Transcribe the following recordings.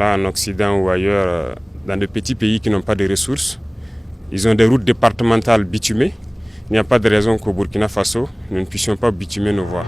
voilà, en Occident ou ailleurs, dans de petits pays qui n'ont pas de ressources. Ils ont des routes départementales bitumées. Il n'y a pas de raison qu'au Burkina Faso, nous ne puissions pas bitumer nos voies.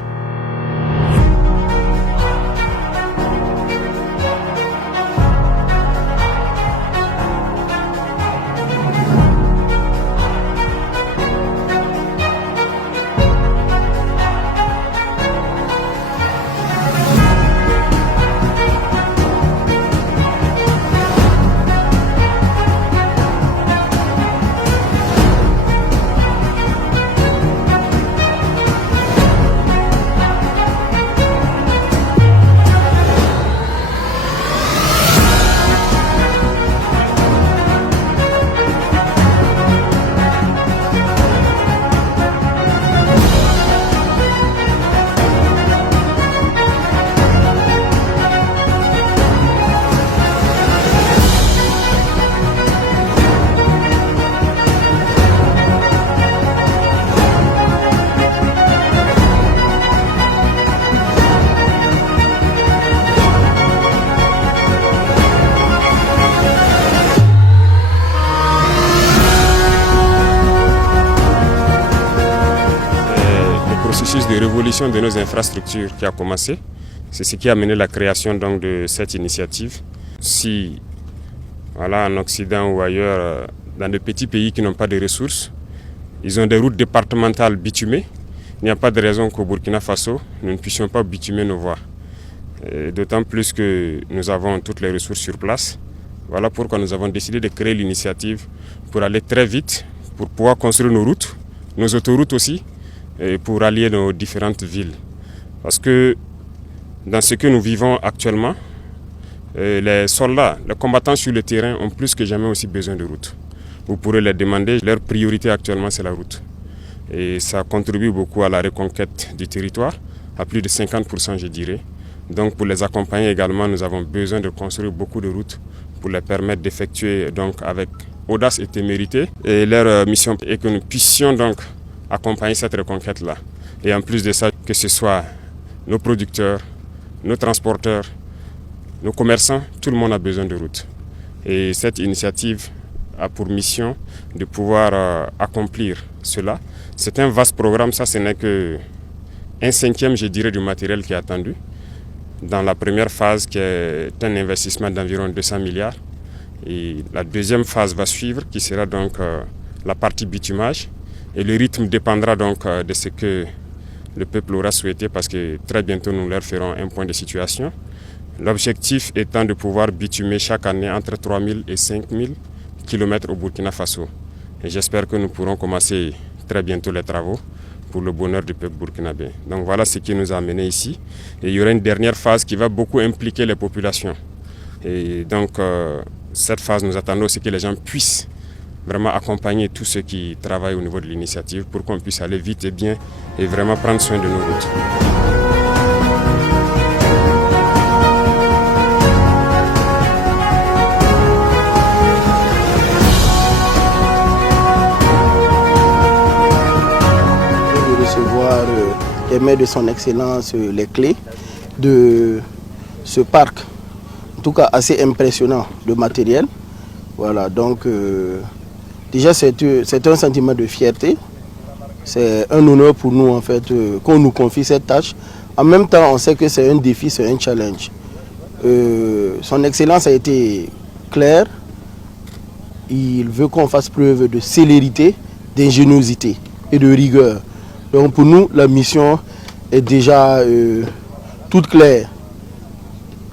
Le processus de révolution de nos infrastructures qui a commencé, c'est ce qui a mené la création donc, de cette initiative. Si voilà, en Occident ou ailleurs, dans de petits pays qui n'ont pas de ressources, ils ont des routes départementales bitumées, il n'y a pas de raison qu'au Burkina Faso, nous ne puissions pas bitumer nos voies. D'autant plus que nous avons toutes les ressources sur place. Voilà pourquoi nous avons décidé de créer l'initiative pour aller très vite, pour pouvoir construire nos routes, nos autoroutes aussi, et pour allier nos différentes villes. Parce que dans ce que nous vivons actuellement, les soldats, les combattants sur le terrain ont plus que jamais aussi besoin de routes. Vous pourrez les demander, leur priorité actuellement c'est la route. Et ça contribue beaucoup à la reconquête du territoire, à plus de 50% je dirais. Donc pour les accompagner également, nous avons besoin de construire beaucoup de routes pour les permettre d'effectuer donc avec audace et témérité. Et leur mission est que nous puissions donc accompagner cette reconquête-là. Et en plus de ça, que ce soit nos producteurs, nos transporteurs, nos commerçants, tout le monde a besoin de routes. Et cette initiative a pour mission de pouvoir accomplir cela. C'est un vaste programme, ça ce n'est qu'un cinquième, je dirais, du matériel qui est attendu. Dans la première phase, qui est un investissement d'environ 200 milliards. Et la deuxième phase va suivre, qui sera donc la partie bitumage. Et le rythme dépendra donc de ce que le peuple aura souhaité parce que très bientôt nous leur ferons un point de situation. L'objectif étant de pouvoir bitumer chaque année entre 3 000 et 5 000 km au Burkina Faso. Et j'espère que nous pourrons commencer très bientôt les travaux pour le bonheur du peuple burkinabé. Donc voilà ce qui nous a amenés ici. Et il y aura une dernière phase qui va beaucoup impliquer les populations. Et donc cette phase, nous attendons aussi que les gens puissent vraiment accompagner tous ceux qui travaillent au niveau de l'initiative pour qu'on puisse aller vite et bien et vraiment prendre soin de nos routes. De recevoir les mains de son Excellence les clés de ce parc, en tout cas assez impressionnant de matériel. Voilà, donc déjà c'est un sentiment de fierté, c'est un honneur pour nous en fait qu'on nous confie cette tâche. En même temps on sait que c'est un défi, c'est un challenge. Son Excellence a été clair, il veut qu'on fasse preuve de célérité, d'ingéniosité et de rigueur. Donc pour nous la mission est déjà toute claire.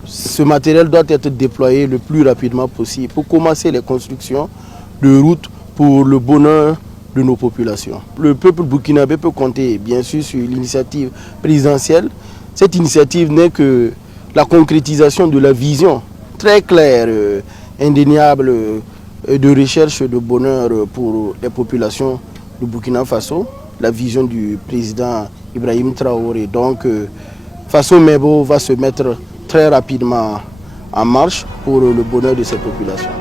Ce matériel doit être déployé le plus rapidement possible pour commencer les constructions de routes pour le bonheur de nos populations. Le peuple burkinabé peut compter bien sûr sur l'initiative présidentielle. Cette initiative n'est que la concrétisation de la vision très claire, indéniable de recherche de bonheur pour les populations du Burkina Faso. La vision du président Ibrahim Traoré. Donc Faso Mebo va se mettre très rapidement en marche pour le bonheur de ces populations.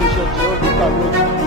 l'échantillon de camion